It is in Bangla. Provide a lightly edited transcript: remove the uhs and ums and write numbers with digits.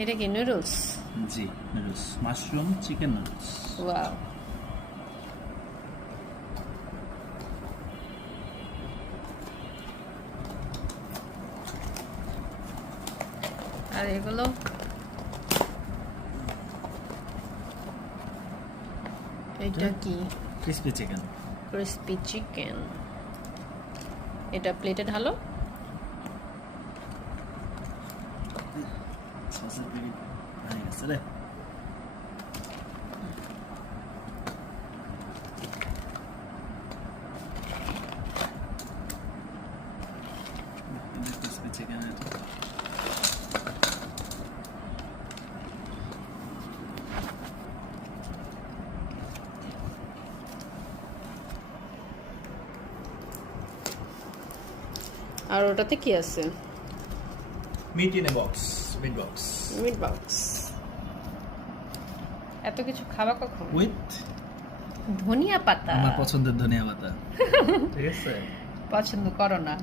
এটা কি নুডলস? জি, noodles, mushroom chicken noodles. Wow. আর এগুলো এটা কি? Crispy chicken. Crispy chicken. এটা প্লেটে ঢালো। সসের প্যাকেট হয়ে গেছে রে। ক্রিসপি চিকেন আর ওটাতে কি আছে? Meat in a box, meat box meat box. এত কিছু খাওয়া কখন? উইথ ধনিয়া পাতা। আমার পছন্দের ধনিয়া পাতা। ঠিক আছে, পছন্দ করো না?